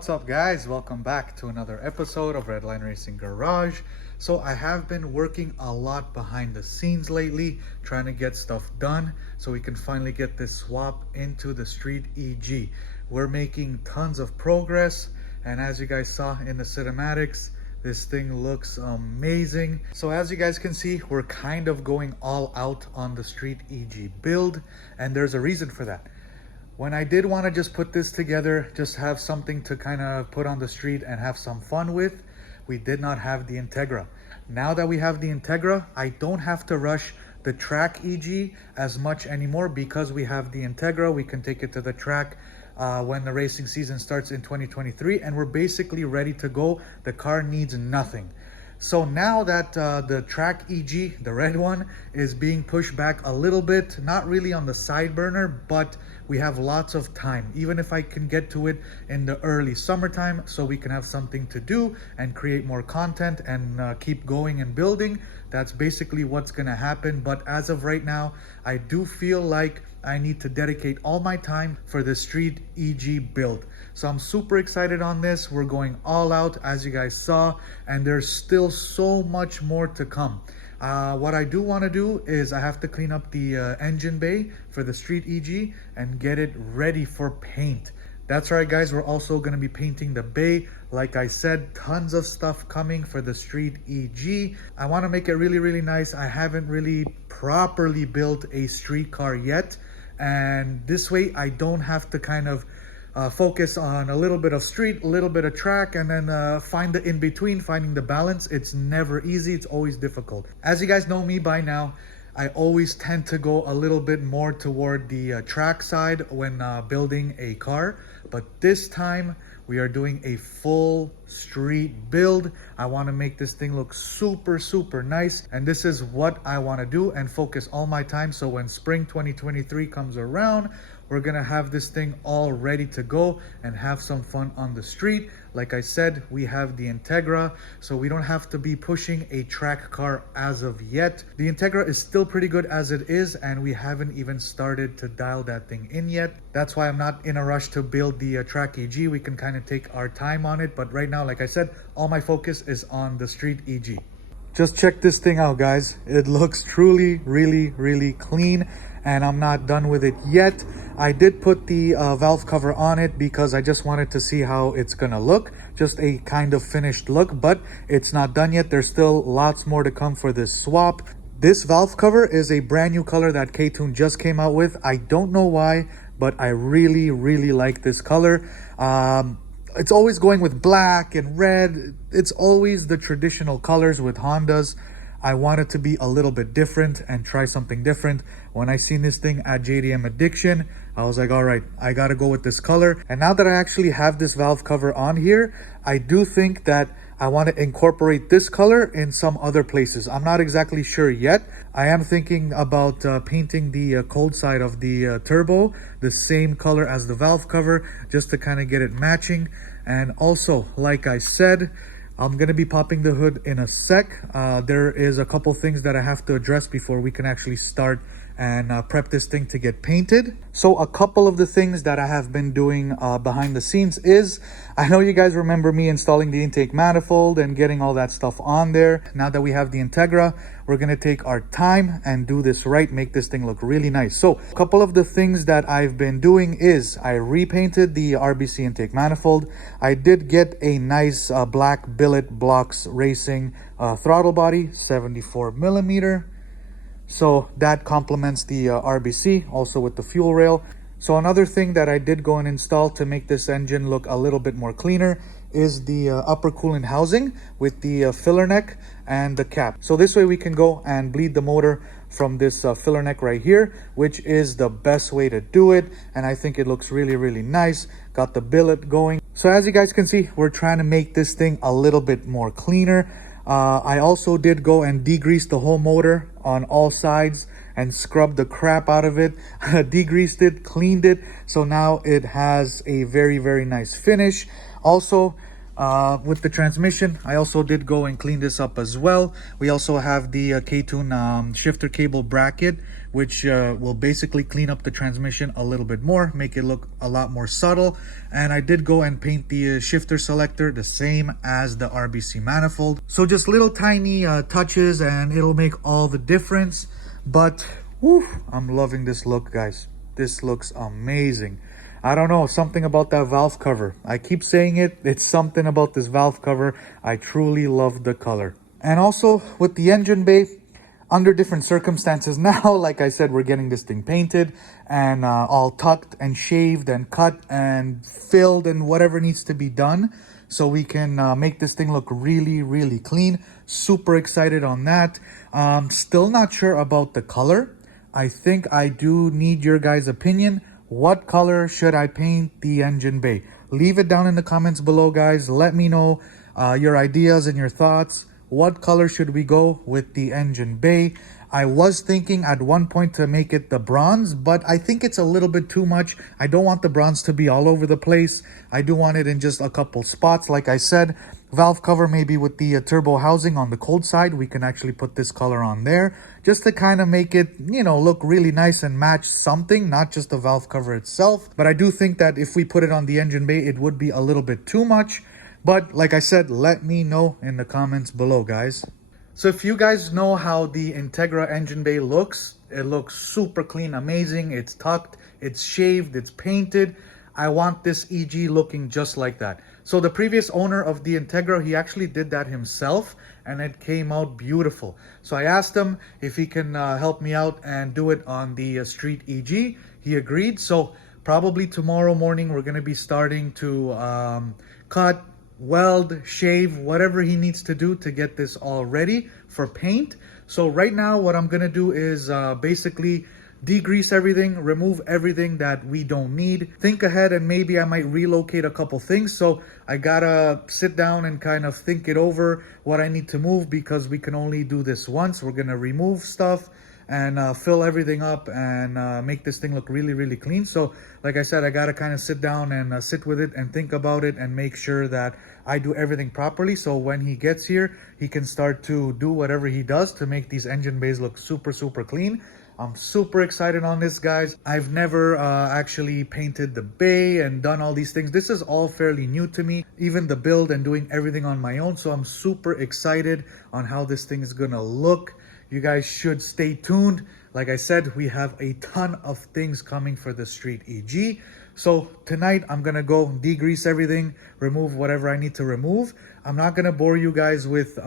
What's up guys, welcome back to another episode of Redline Racing Garage. So I have been working a lot behind the scenes lately, trying to get stuff done so we can finally get this swap into the Street EG. We're making tons of progress, and as you guys saw in the cinematics, this thing looks amazing. So as you guys can see, we're kind of going all out on the Street EG build, and there's a reason for that. When I did want to just put this together, just have something to kind of put on the street and have some fun with, we did not have the Integra. Now that we have the Integra, I don't have to rush the track EG as much anymore because we have the Integra. We can take it to the track when the racing season starts in 2023, and we're basically ready to go. The car needs nothing. So now that the track EG, the red one, is being pushed back a little bit, not really on the side burner, but we have lots of time. Even if I can get to it in the early summertime so we can have something to do and create more content and keep going and building, that's basically what's gonna happen. But as of right now, I do feel like I need to dedicate all my time for the Street EG build. So I'm super excited on this. We're going all out, as you guys saw, and there's still so much more to come. What I do want to do is I have to clean up the engine bay for the Street EG and get it ready for paint. That's right guys, we're also going to be painting the bay. Like I said, tons of stuff coming for the Street EG. I want to make it really nice. I haven't really properly built a street car yet, and this way I don't have to kind of focus on a little bit of street, a little bit of track, and then find the in-between, finding the balance. It's never easy, it's always difficult. As you guys know me by now, I always tend to go a little bit more toward the track side when building a car, but this time we are doing a full street build. I want to make this thing look super nice, and this is what I want to do and focus all my time. So when spring 2023 comes around, we're gonna have this thing all ready to go and have some fun on the street. Like I said, we have the Integra, so we don't have to be pushing a track car as of yet. The Integra is still pretty good as it is, and we haven't even started to dial that thing in yet. That's why I'm not in a rush to build the track EG. We can kind of take our time on it, but right now, like I said, all my focus is on the Street EG. Just check this thing out guys. It looks truly really clean, and I'm not done with it yet. I did put the valve cover on it because I just wanted to see how it's gonna look, just a kind of finished look, but it's not done yet. There's still lots more to come for this swap. This valve cover is a brand new color that K24 just came out with. I don't know why, but I really like this color. It's always going with black and red. It's always the traditional colors with Hondas. I wanted to be a little bit different and try something different. When I seen this thing at JDM Addiction, I was like, all right, I gotta go with this color. And now that I actually have this valve cover on here, I do think that I want to incorporate this color in some other places. I'm not exactly sure yet. I am thinking about painting the cold side of the turbo the same color as the valve cover, just to kind of get it matching. And also, like I said, I'm going to be popping the hood in a sec. There is a couple things that I have to address before we can actually start and prep this thing to get painted. So a couple of the things that I have been doing behind the scenes is, I know you guys remember me installing the intake manifold and getting all that stuff on there. Now that we have the Integra, we're gonna take our time and do this right, make this thing look really nice. So a couple of the things that I've been doing is I repainted the RBC intake manifold. I did get a nice black billet blocks racing throttle body, 74 millimeter. So that complements the RBC, also with the fuel rail. So another thing that I did go and install to make this engine look a little bit more cleaner is the upper coolant housing with the filler neck and the cap. So this way we can go and bleed the motor from this filler neck right here, which is the best way to do it. And I think it looks really nice. Got the billet going. So as you guys can see, we're trying to make this thing a little bit more cleaner. I also did go and degrease the whole motor on all sides and scrubbed the crap out of it. Degreased it, cleaned it, so now it has a very nice finish. Also, with the transmission, I also did go and clean this up as well. We also have the K24 shifter cable bracket which will basically clean up the transmission a little bit more, make it look a lot more subtle. And I did go and paint the shifter selector the same as the RBC manifold. So just little tiny touches and it'll make all the difference. But whew, I'm loving this look, guys. This looks amazing. I don't know, something about that valve cover. I keep saying it, it's something about this valve cover. I truly love the color. And also with the engine bay, under different circumstances now, like I said, we're getting this thing painted and all tucked and shaved and cut and filled and whatever needs to be done, so we can make this thing look really, really clean. Super excited on that. Still not sure about the color. I think I do need your guys' opinion. What color should I paint the engine bay? Leave it down in the comments below, guys. Let me know your ideas and your thoughts. What color should we go with the engine bay? I was thinking at one point to make it the bronze, but I think it's a little bit too much. I don't want the bronze to be all over the place. I do want it in just a couple spots. Like I said, valve cover maybe with the turbo housing on the cold side. We can actually put this color on there just to kind of make it, you know, look really nice and match something, not just the valve cover itself. But I do think that if we put it on the engine bay, it would be a little bit too much. But like I said, let me know in the comments below, guys. So if you guys know how the Integra engine bay looks, it looks super clean, amazing. It's tucked, it's shaved, it's painted. I want this EG looking just like that. So the previous owner of the Integra, he actually did that himself and it came out beautiful. So I asked him if he can help me out and do it on the street EG. He agreed. So probably tomorrow morning, we're gonna be starting to cut, weld, shave, whatever he needs to do to get this all ready for paint. So right now what I'm gonna do is basically degrease everything, remove everything that we don't need, think ahead, and maybe I might relocate a couple things. So I gotta sit down and kind of think it over what I need to move, because we can only do this once. We're gonna remove stuff and fill everything up and make this thing look really, really clean. So like I said, I gotta kind of sit down and sit with it and think about it and make sure that I do everything properly, so when he gets here, he can start to do whatever he does to make these engine bays look super, super clean. I'm super excited on this, guys. I've never actually painted the bay and done all these things. This is all fairly new to me, even the build and doing everything on my own. So I'm super excited on how this thing is gonna look. You guys should stay tuned. Like I said, we have a ton of things coming for the street EG. So tonight I'm gonna go degrease everything, remove whatever I need to remove. I'm not gonna bore you guys with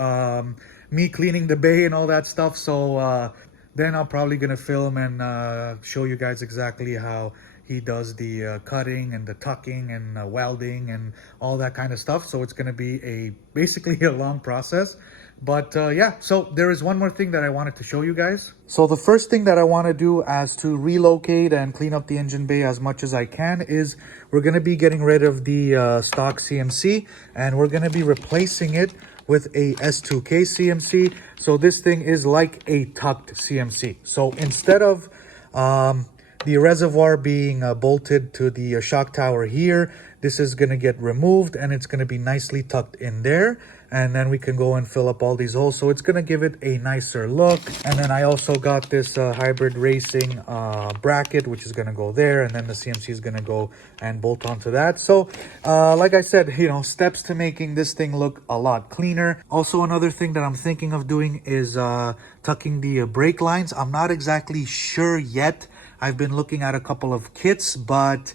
me cleaning the bay and all that stuff. So then I'm probably gonna film and show you guys exactly how he does the cutting and the tucking and welding and all that kind of stuff. So it's gonna be basically a long process. But yeah, so there is one more thing that I wanted to show you guys. So the first thing that I want to do as to relocate and clean up the engine bay as much as I can is we're going to be getting rid of the stock CMC, and we're going to be replacing it with a S2K CMC. So this thing is like a tucked CMC. So instead of the reservoir being bolted to the shock tower here, this is going to get removed and it's going to be nicely tucked in there. And then we can go and fill up all these holes. So it's going to give it a nicer look. And then I also got this hybrid racing bracket, which is going to go there. And then the CMC is going to go and bolt onto that. So like I said, you know, steps to making this thing look a lot cleaner. Also, another thing that I'm thinking of doing is tucking the brake lines. I'm not exactly sure yet. I've been looking at a couple of kits, but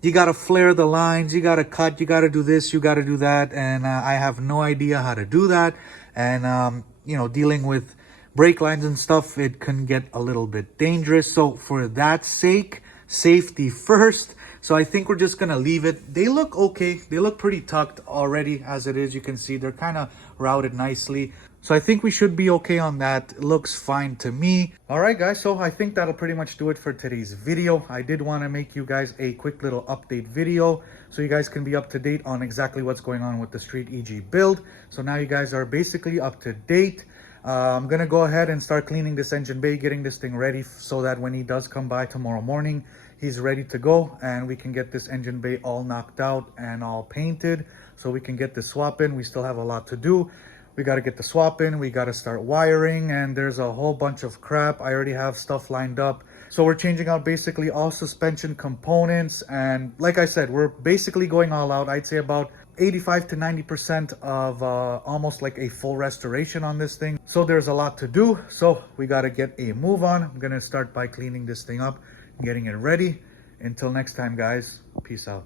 you got to flare the lines, you got to cut, you got to do this, you got to do that. And I have no idea how to do that. And, you know, dealing with brake lines and stuff, it can get a little bit dangerous. So for that sake, safety first. So I think we're just going to leave it. They look okay. They look pretty tucked already as it is. You can see they're kind of routed nicely. So I think we should be okay on that. It looks fine to me. All right, guys. So I think that'll pretty much do it for today's video. I did want to make you guys a quick little update video so you guys can be up to date on exactly what's going on with the Street EG build. So now you guys are basically up to date. I'm going to go ahead and start cleaning this engine bay, getting this thing ready so that when he does come by tomorrow morning, he's ready to go and we can get this engine bay all knocked out and all painted so we can get the swap in. We still have a lot to do. We got to get the swap in, we got to start wiring, and there's a whole bunch of crap. I already have stuff lined up. So we're changing out basically all suspension components, and like I said, we're basically going all out. I'd say about 85 to 90% of almost like a full restoration on this thing. So there's a lot to do, so we got to get a move on. I'm gonna start by cleaning this thing up, getting it ready. Until next time, guys, peace out.